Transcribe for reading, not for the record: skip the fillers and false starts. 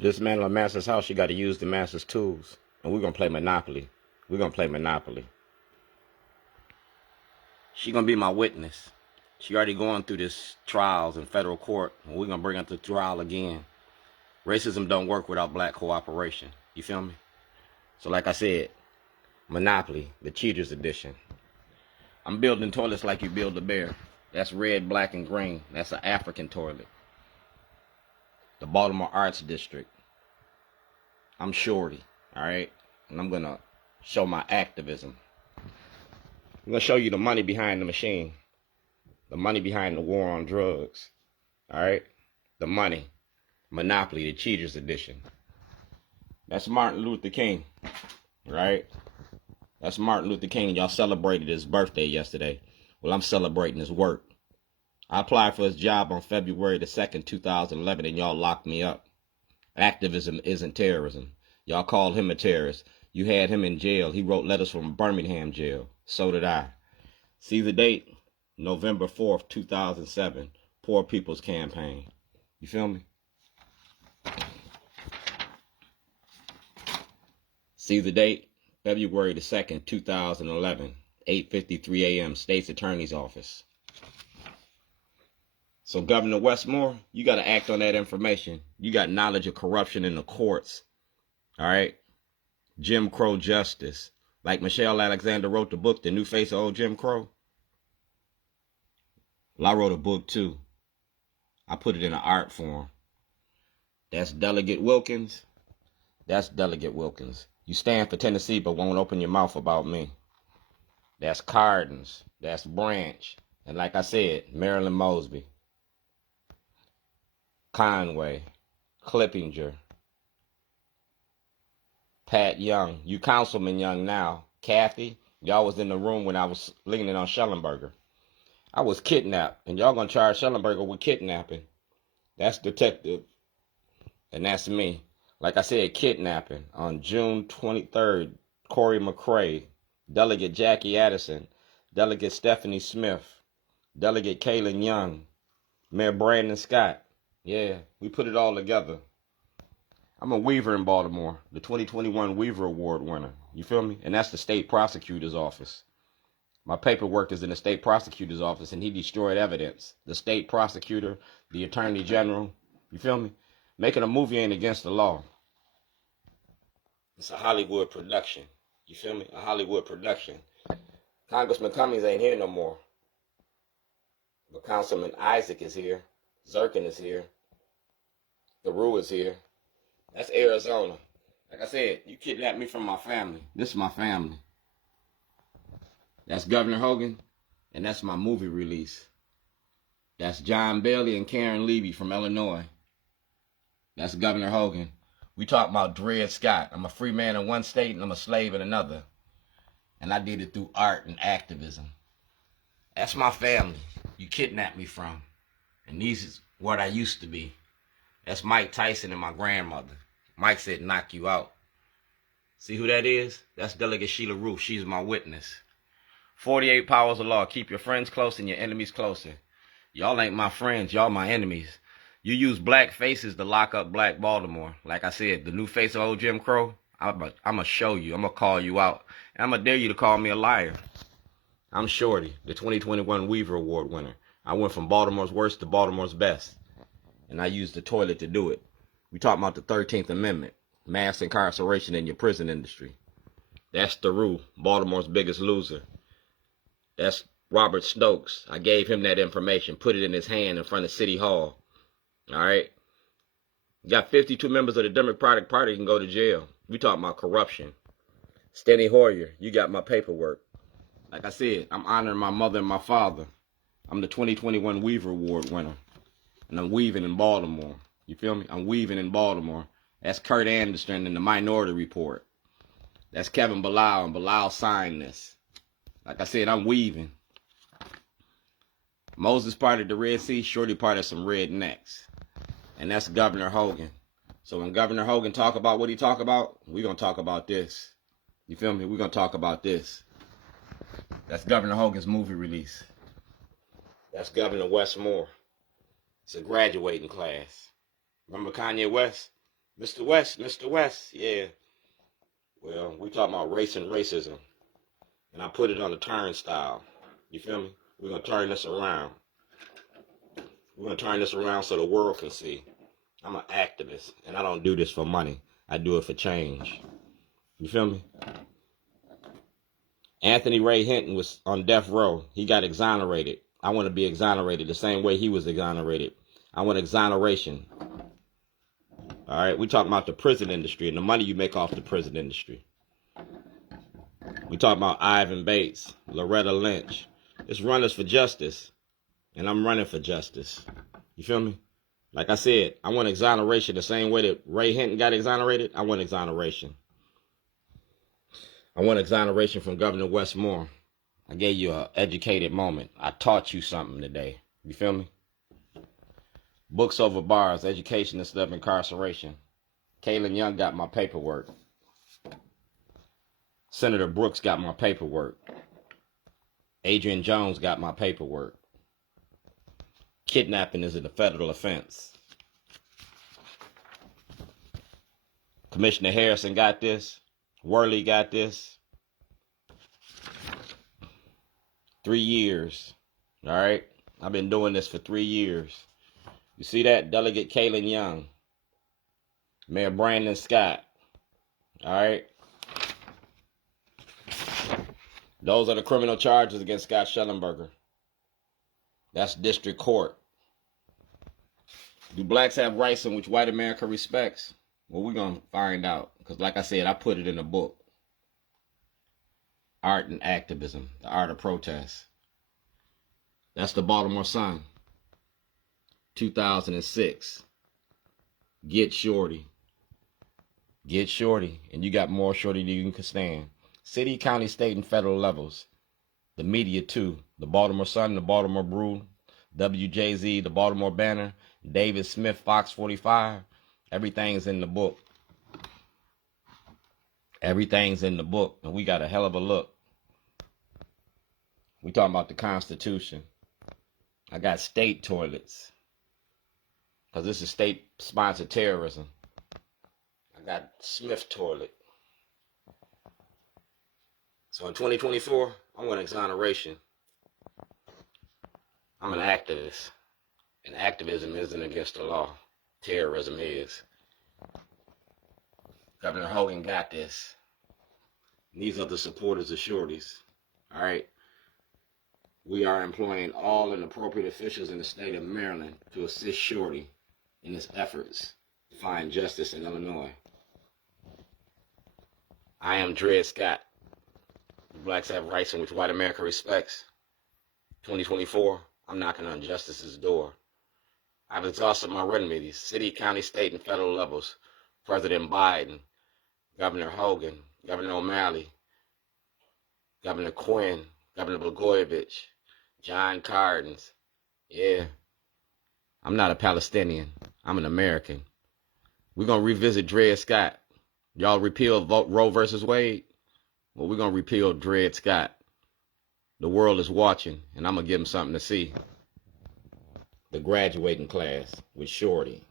To dismantle a master's house, you got to use the master's tools. And we're going to play Monopoly. We're going to play Monopoly. She's going to be my witness. She already going through this trials in federal court. And we're going to bring her to trial again. Racism don't work without black cooperation. You feel me? So like I said, Monopoly, the Cheaters Edition. I'm building toilets like you build a bear. That's red, black, and green. That's an African toilet. The Baltimore Arts District. I'm Shorty, alright? And I'm going to show my activism. I'm going to show you the money behind the machine. The money behind the war on drugs. Alright? The money. Monopoly, the Cheaters Edition. That's Martin Luther King. Right? That's Martin Luther King. Y'all celebrated his birthday yesterday. Well, I'm celebrating his work. I applied for his job on February the 2nd, 2011, and y'all locked me up. Activism isn't terrorism. Y'all called him a terrorist. You had him in jail. He wrote letters from Birmingham jail. So did I. See the date? November 4th, 2007. Poor People's Campaign. You feel me? See the date? February the 2nd, 2011. 8:53 a.m. States Attorney's Office. So Governor Westmore, you got to act on that information. You got knowledge of corruption in the courts. All right? Jim Crow justice. Like Michelle Alexander wrote the book, The New Face of Old Jim Crow. Well, I wrote a book too. I put it in an art form. That's Delegate Wilkins. That's Delegate Wilkins. You stand for Tennessee but won't open your mouth about me. That's Cardin's. That's Branch. And like I said, Marilyn Mosby. Conway. Clippinger. Pat Young. You Councilman Young now. Kathy. Y'all was in the room when I was leaning on Shellenberger. I was kidnapped. And y'all gonna charge Shellenberger with kidnapping. That's Detective. And that's me. Like I said, kidnapping. On June 23rd, Corey McCrae, Delegate Jackie Addison, Delegate Stephanie Smith, Delegate Kaylin Young, Mayor Brandon Scott. Yeah, we put it all together. I'm a Weaver in Baltimore, the 2021 Weaver Award winner. You feel me? And that's the state prosecutor's office. My paperwork is in the state prosecutor's office, and he destroyed evidence. The state prosecutor, the attorney general. You feel me? Making a movie ain't against the law. It's a Hollywood production. You feel me? A Hollywood production. Congressman Cummings ain't here no more. But Councilman Isaac is here. Zirkin is here. Theroux is here. That's Arizona. Like I said, you kidnapped me from my family. This is my family. That's Governor Hogan, and that's my movie release. That's John Bailey and Karen Levy from Illinois. That's Governor Hogan. We talk about Dred Scott. I'm a free man in one state and I'm a slave in another. And I did it through art and activism. That's my family you kidnapped me from. And these is what I used to be. That's Mike Tyson and my grandmother. Mike said, knock you out. See who that is? That's Delegate Sheila Roof. She's my witness. 48 powers of law. Keep your friends close and your enemies closer. Y'all ain't my friends. Y'all my enemies. You use black faces to lock up black Baltimore. Like I said, the new face of old Jim Crow, I'm going to show you. I'm going to call you out. And I'm going to dare you to call me a liar. I'm Shorty, the 2021 Weaver Award winner. I went from Baltimore's worst to Baltimore's best. And I used the toilet to do it. We talking about the 13th Amendment. Mass incarceration in your prison industry. That's Theroux, Baltimore's biggest loser. That's Robert Stokes. I gave him that information, put it in his hand in front of City Hall. All right? You got 52 members of the Democratic Party can go to jail. We talking about corruption. Steny Hoyer, you got my paperwork. Like I said, I'm honoring my mother and my father. I'm the 2021 Weaver Award winner. And I'm weaving in Baltimore. You feel me? I'm weaving in Baltimore. That's Kurt Anderson in the Minority Report. That's Kevin Bilal, and Bilal signed this. Like I said, I'm weaving. Moses parted the Red Sea, Shorty parted some rednecks. And that's Governor Hogan. So when Governor Hogan talk about what he talk about, we're going to talk about this. You feel me? We're going to talk about this. That's Governor Hogan's movie release. That's Governor Westmore. It's a graduating class. Remember Kanye West? Mr. West, yeah. Well, we talking about race and racism. And I put it on the turnstile. You feel me? We're going to turn this around. We're going to turn this around so the world can see. I'm an activist, and I don't do this for money. I do it for change. You feel me? Anthony Ray Hinton was on death row. He got exonerated. I want to be exonerated the same way he was exonerated. I want exoneration. All right, we talking about the prison industry and the money you make off the prison industry. We talking about Ivan Bates, Loretta Lynch. It's runners for justice, and I'm running for justice. You feel me? Like I said, I want exoneration the same way that Ray Hinton got exonerated. I want exoneration. I want exoneration from Governor Westmore. I gave you an educated moment. I taught you something today. You feel me? Books over bars, education instead of incarceration. Kaylin Young got my paperwork. Senator Brooks got my paperwork. Adrian Jones got my paperwork. Kidnapping is a federal offense. Commissioner Harrison got this. Worley got this. 3 years. All right? I've been doing this for 3 years. You see that? Delegate Kaylin Young. Mayor Brandon Scott. All right? Those are the criminal charges against Scott Shellenberger. That's district court. Do blacks have rights in which white America respects? Well, we're going to find out. Because like I said, I put it in a book. Art and Activism. The Art of Protest. That's the Baltimore Sun. 2006. Get shorty. Get shorty. And you got more shorty than you can stand. City, county, state, and federal levels. The media too. The Baltimore Sun, the Baltimore Brew, WJZ, the Baltimore Banner, David Smith, Fox 45. Everything's in the book. Everything's in the book. And we got a hell of a look. We talking about the Constitution. I got state toilets. Because this is state-sponsored terrorism. I got Smith toilet. So in 2024, I want exoneration. I'm an activist. And activism isn't against the law. Terrorism is. Governor Hogan got this. And these are the supporters of shorties. All right. We are employing all inappropriate officials in the state of Maryland to assist Shorty in his efforts to find justice in Illinois. I am Dred Scott. Blacks have rights in which white America respects. 2024, I'm knocking on justice's door. I've exhausted my remedies, city, county, state, and federal levels. President Biden, Governor Hogan, Governor O'Malley, Governor Quinn, Governor Blagojevich, John Cardins. Yeah, I'm not a Palestinian. I'm an American. We're going to revisit Dred Scott. Y'all repeal Roe versus Wade? Well, we're going to repeal Dred Scott. The world is watching, and I'm going to give them something to see. The graduating class with Shorty.